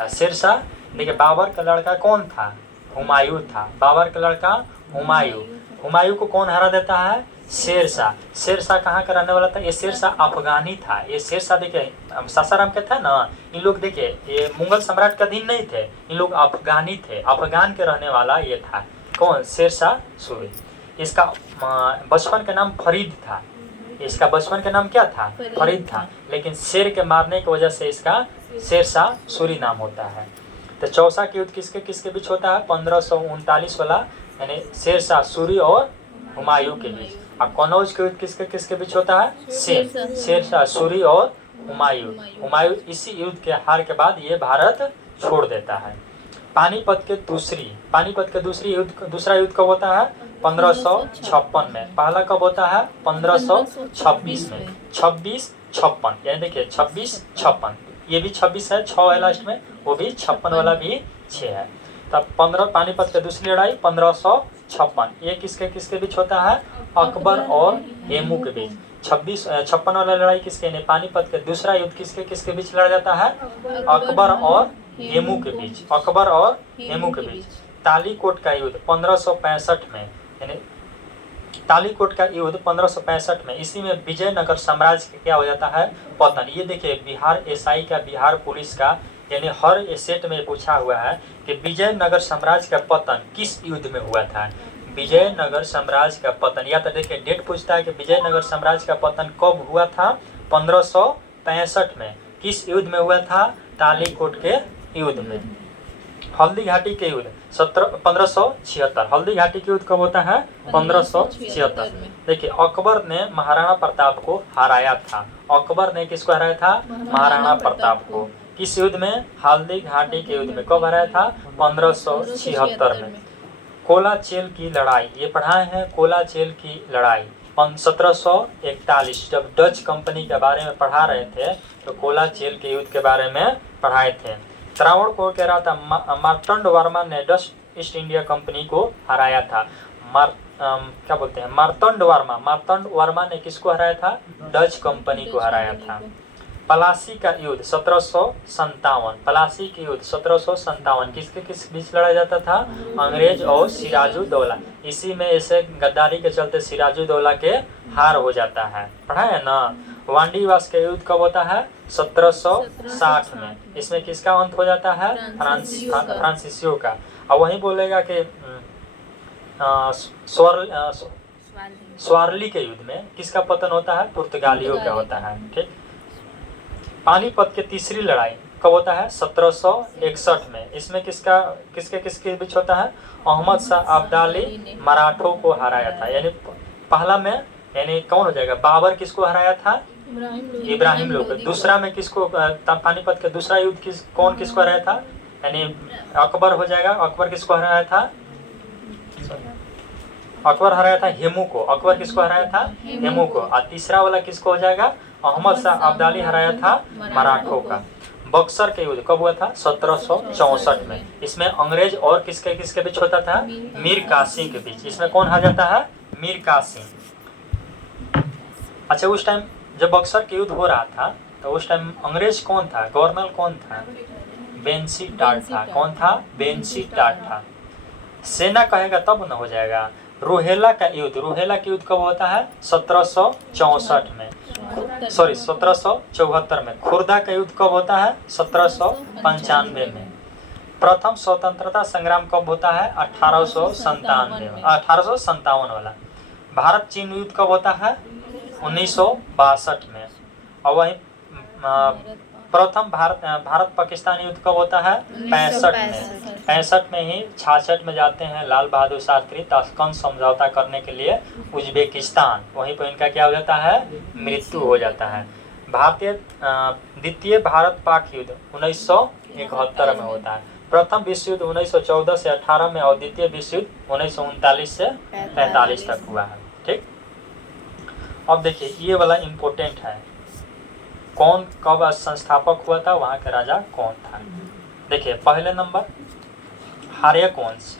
देता है। शेरशाह, देखिए बाबर का लड़का कौन था? हुमायूं था। बाबर का लड़का हुमायूं। हुमायूं को कौन हरा देता है? शेरशाह। शेरशाह कहाँ का रहने वाला था? ये शेरशाह अफगानी था। ये शेरशाह देखिए सासाराम के था ना, इन लोग देखिए ये मुगल सम्राट का अधीन नहीं थे, इन लोग अफगानी थे। अफगान के रहने वाला ये था। कौन? शेरशाह सूरी। इसका बचपन का नाम फरीद था। इसका बचपन का नाम क्या था? फरीद था। लेकिन शेर के मारने की वजह से इसका शेरशाह सूरी नाम होता है। तो चौसा की युद्ध किसके किसके बीच होता है? 1539 वाला, यानी शेरशाह सूरी और हुमायूं के बीच। और कनौज की युद्ध किसके किसके बीच होता है? सेम, शेरशाह सूरी और हुमायूं। हुमायूं इसी युद्ध के हार के बाद ये भारत छोड़ देता है। पानीपत के दूसरा युद्ध कब होता है? 1556 में। पहला कब होता है? 1526 में। 26-56, यानी देखिए 26-56, ये भी 26 है, 6 है लास्ट में, वो भी 56 वाला भी 6 है। तब पानीपत की दूसरी लड़ाई 1556, ये किसके किसके बीच होता है? अकबर और हेमू के बीच। 56 वाला लड़ाई किसके? पानीपत के दूसरा युद्ध किसके किसके बीच लड़ा जाता है? अकबर और हेमू के बीच। अकबर और हेमू के बीच। तालीकोट का युद्ध 1565 में, यानी तालीकोट का युद्ध 1565 में, इसी में विजयनगर साम्राज्य का क्या हो जाता है? पतन। ये देखिए बिहार एसआई का, बिहार पुलिस का, यानी हर सेट में पूछा हुआ है कि विजयनगर साम्राज्य का पतन किस युद्ध में हुआ था? विजयनगर साम्राज्य का पतन, या तो देखिए डेट पूछता है कि विजयनगर साम्राज्य का पतन कब हुआ था? 1565 में। किस युद्ध में हुआ था? तालीकोट के युद्ध में। हल्दी घाटी के युद्ध 1576। हल्दी घाटी के युद्ध कब होता है? 1576 में। देखिए अकबर ने महाराणा प्रताप को हराया था। अकबर ने किसको हराया था? महाराणा प्रताप को। किस युद्ध में? हल्दी घाटी के युद्ध में। कब हराया था? 1576 में। कोलाचेल की लड़ाई, ये पढ़ाए हैं कोलाचेल की लड़ाई 1741, जब डच कंपनी के बारे में पढ़ा रहे थे तो कोलाचेल के युद्ध के बारे में पढ़ाए थे। त्रावणकोर कह रहा था मार्तंड वर्मा ने डच ईस्ट इंडिया कंपनी को हराया था। क्या बोलते हैं? मार्तंड वर्मा ने किसको हराया था? डच कंपनी को हराया था। पलासी का युद्ध 1757, पलासी के युद्ध 1757 किसके किस बीच लड़ा जाता था? अंग्रेज और सिराजुद्दौला। इसी में इसे गद्दारी के चलते सिराजुद्दौला के हार हो जाता है। पढ़ा है ना? वांडीवास का युद्ध कब होता है? 1760 में। इसमें किसका अंत हो जाता है? फ्रांसीसियों का। और वही बोलेगा कि स्वारली के युद्ध में किसका पतन होता है? पुर्तगालियों का होता है। ठीक। पानीपत की तीसरी लड़ाई कब होता है? 1761 में। इसमें किसके किसके बीच होता है? अहमद शाह अब्दाली मराठों को हराया था। यानी पहला में यानी कौन हो जाएगा? बाबर किसको हराया था? इब्राहिम लोग। दूसरा में किसको? पानीपत का दूसरा युद्ध कौन किसको हराया था? यानी अकबर हो जाएगा। अकबर किसको हराया था? अकबर हराया था हेमू को। अकबर किसको हराया था? हेमू को। और तीसरा वाला किसको हो जाएगा? अहमद शाह अब्दाली हराया था मराठों का। बक्सर के युद्ध कब हुआ था? 1764 में। इसमें अंग्रेज और किसके किसके बीच होता था? मीर कासिम के बीच। इसमें कौन हार जाता है? मीर कासिम। अच्छा, उस टाइम जब बक्सर के युद्ध हो रहा था तो उस टाइम अंग्रेज कौन था? गवर्नर कौन था? बेंसी टाट था। कौन था? बेंसी टाट था। सेना कहेगा तब न हो जाएगा। रोहेला का युद्ध कब होता है? 1764 में। 1774 में। खुर्दा का युद्ध कब होता है? 1795 में। प्रथम स्वतंत्रता संग्राम कब होता है? 1857 वाला। भारत चीन युद्ध कब होता है? 1962 में। और वही प्रथम भारत पाकिस्तान युद्ध कब होता है? 65 में। 65 में ही 66 में जाते हैं लाल बहादुर शास्त्री ताशकंद समझौता करने के लिए उज्बेकिस्तान। वहीं पर इनका क्या हो जाता है? मृत्यु हो जाता है। द्वितीय भारत पाक युद्ध 1971 में होता है। प्रथम विश्व युद्ध 1914 से 18 में और द्वितीय विश्व युद्ध 1939 से 45 तक हुआ है। ठीक। अब देखिए ये वाला इम्पोर्टेंट है, कौन कब संस्थापक हुआ था, वहाँ का राजा कौन था। देखिए पहले नंबर हर्यक वंश।